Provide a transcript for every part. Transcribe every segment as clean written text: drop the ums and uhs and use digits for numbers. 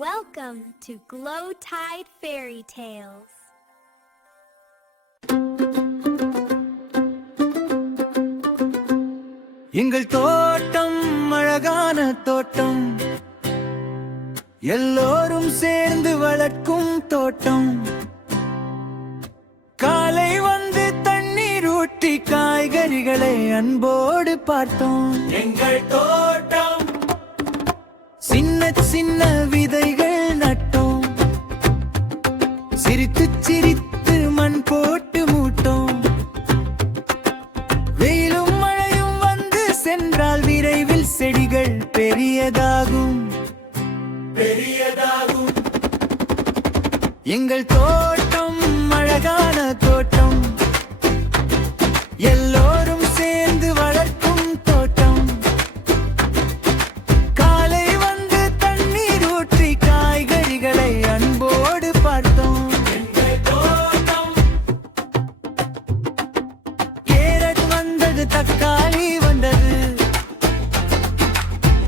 Welcome to Glow Tide Fairy Tales. எங்கள் தோட்டம் அழகான தோட்டம், எல்லோரும் சேர்ந்து வளர்க்கும் தோட்டம். காலை வந்து தண்ணீர் ஊற்றி காய்கறிகளை அன்போடு பார்த்தோம். எங்கள் தோட்டம் சின்ன சின்ன விதைகள் நட்டோம். சிரித்து சிரித்து மண் போட்டு மூட்டோம். வெயிலும் மழையும் வந்து சென்றால் விரைவில் செடிகள் பெரியதாகும். எங்கள் தோட்டம் அழகான தோட்டம், எல்லோரும் சேர்ந்து வளர்க்கும் தோட்டம். காலை வந்து தண்ணீர் ஊற்றி காய்கறிகளை அன்போடு பார்த்தோம். கேரட் வந்தது, தக்காளி வந்தது,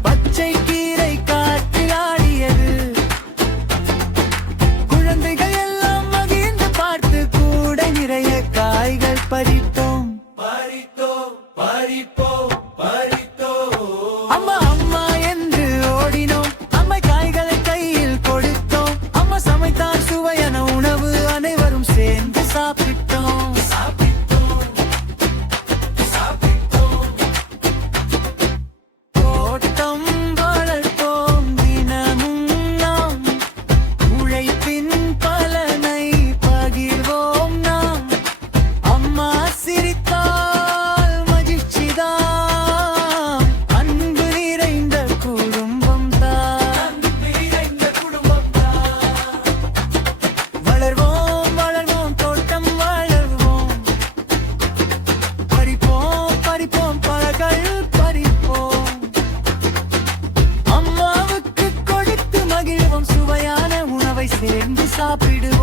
பச்சை கீரை காற்றில் ஆடியது. குழந்தைகள் எல்லாம் மகிழ்ந்து பார்த்து கூட நிறைய காய்கள் பறித்தோம். அம்மா அம்மா என்று ஓடினோம். அம்மா காய்களை கையில் கொடுத்தோம். அம்மா சமைத்தார் சுவையான உணவு, அனைவரும் சேர்ந்து சாப்பிட்டோம். தோட்டம் வளர்ப்போம் தினமும் நாம், உழைப்பின் பலனை பகிர்வோம் நாம். அம்மா சிரித்தால் மகிழ்ச்சிதான், அன்பு நிறைந்த குடும்பம் தான். வளர்வோம் வளர்வோம் தோட்டம் வளர்வோம். பறிப்போம் பறிப்போம் பழங்கள் பறிப்போம். அம்மாவுக்கு கொடுத்து மகிழ்வோம், சுவையான உணவை சேர்ந்து சாப்பிடுவோம்.